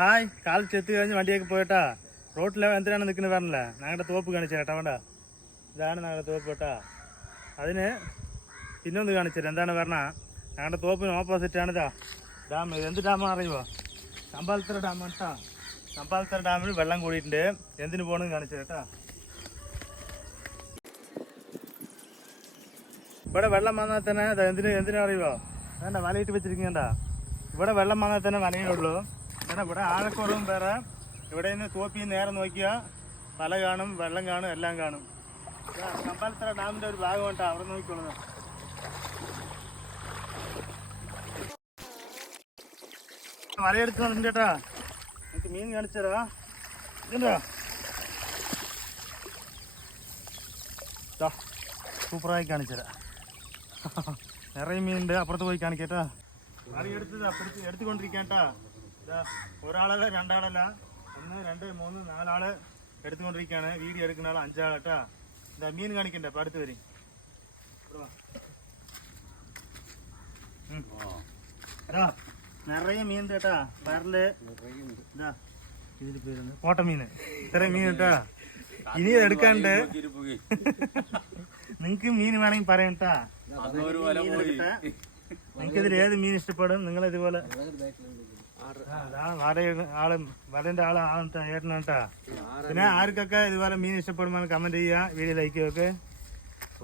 hi കാലത്ത് എത്തി കഴിഞ്ഞ് വണ്ടിയൊക്കെ പോയിട്ടാ റോട്ടിൽ എന്തിനാണ് നിൽക്കുന്നത് പറഞ്ഞില്ല ഞങ്ങളുടെ തോപ്പ് കാണിച്ചു കേട്ടാ വേണ്ട ഇതാണ് ഞങ്ങളുടെ തോപ്പ് കേട്ടാ അതിന് പിന്നൊന്ന് കാണിച്ചത് എന്താണ് പറഞ്ഞാൽ ഞങ്ങളുടെ തോപ്പിന് ഓപ്പോസിറ്റാണ് ഇതാ ഡാം എന്ത് ഡാമാണെന്ന് അറിയുമോ ചമ്പാലത്തറ ഡാം കേട്ടാ ചമ്പാലത്തറ ഡാമിൽ വെള്ളം കൂടിയിട്ടുണ്ട് എന്തിനു പോകണമെന്ന് കാണിച്ചു കേട്ടാ ഇവിടെ വെള്ളം വന്നാൽ തന്നെ എന്തിനാ അറിയുമോ വേണ്ട വലയിട്ട് വെച്ചിരിക്കണ്ട ഇവിടെ വെള്ളം വന്നാൽ തന്നെ വലയേ ഉള്ളൂ കാരണം ഇവിടെ ആഴക്കുറവും വേറെ ഇവിടെ നിന്ന് തോപ്പി നേരെ നോക്കിയാൽ വല കാണും വെള്ളം കാണും എല്ലാം കാണും ചമ്പാലത്തറ ഡാമിൻ്റെ ഒരു ഭാഗം കേട്ടോ അവിടെ നോക്കിക്കൊള്ളുന്നത് വലയെടുത്ത് വന്നിട്ടുണ്ട് കേട്ടാ എനിക്ക് മീൻ കാണിച്ചതാ ഇതുണ്ടോ സൂപ്പറായി കാണിച്ചതാ നിറയെ മീനുണ്ട് അപ്പുറത്ത് പോയി കാണിക്കേട്ടാ വലയെടുത്തത് അപ്പുറത്ത് എടുത്തുകൊണ്ടിരിക്കാട്ടാ ഒരാളല്ല രണ്ടാളല്ല 1 2 3 4 ആള് എടുത്തുകൊണ്ടിരിക്കുകയാണ് വീഡിയോ എടുക്കുന്ന ആൾ 5 ആളാട്ടാ ഇതാ മീൻ കാണിക്കണ്ടേ അപ്പം അടുത്ത് വരും നിറയെ മീൻ കേട്ടാ വരല് ഇതാ ഇതിന്റെ പേര് കോട്ട മീൻ ഇത്രയും മീൻ കേട്ടാ ഇനി എടുക്കാണ്ട് നിങ്ങക്ക് മീൻ വേണമെങ്കിൽ പറയട്ടാ നിങ്ങൾക്ക് ഇതിൽ ഏത് മീൻ ഇഷ്ടപ്പെടും നിങ്ങൾ ഇതുപോലെ വലന്റെ ആളാണ് ഏട്ടനാട്ടാ പിന്നെ ആർക്കൊക്കെ ഇതുപോലെ മീൻ ഇഷ്ടപ്പെടുമ്പോൾ കമന്റ് ചെയ്യുക വീഡിയോ ലൈക്ക് ഒക്കെ